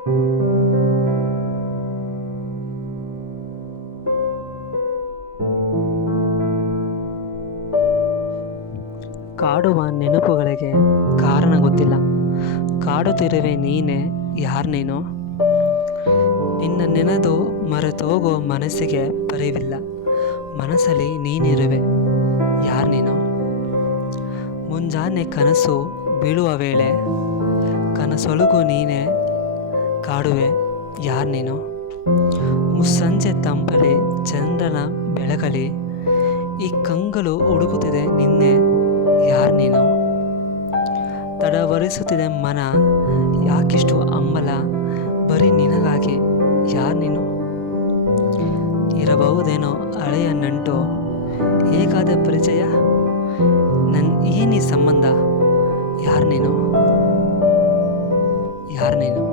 ಕಾಡುವ ನೆನಪುಗಳಿಗೆ ಕಾರಣ ಗೊತ್ತಿಲ್ಲ, ಕಾಡುತ್ತಿರುವೆ ನೀನೆ, ಯಾರು ನೀನು? ನಿನ್ನ ನೆನೆದು ಮರೆತೋಗೋ ಮನಸ್ಸಿಗೆ ಪರಿವಿಲ್ಲ, ಮನಸ್ಸಲ್ಲಿ ನೀನಿರುವೆ, ಯಾರು ನೀನು? ಮುಂಜಾನೆ ಕನಸು ಬೀಳುವ ವೇಳೆ ಕನಸೊಳಗು ನೀನೆ ಕಾಡುವೆ, ಯಾರು ನೀನು? ಮುಸ್ಸಂಜೆ ತಂಪಲಿ ಚಂದ್ರನ ಬೆಳಕಲಿ ಈ ಕಂಗಳು ಹುಡುಕುತ್ತಿದೆ ನಿನ್ನೆ, ಯಾರು ನೀನು? ತಡವರಿಸುತ್ತಿದೆ ಮನ, ಯಾಕಿಷ್ಟು ಹಂಬಲ ಬರೀ ನಿನಗಾಗಿ, ಯಾರು ನೀನು? ಇರಬಹುದೇನೋ ಹಳೆಯ ನಂಟು, ಹೇಗಾದ ಪರಿಚಯ, ಏನೀ ಸಂಬಂಧ, ಯಾರು ನೀನು? ಯಾರು ನೀನು?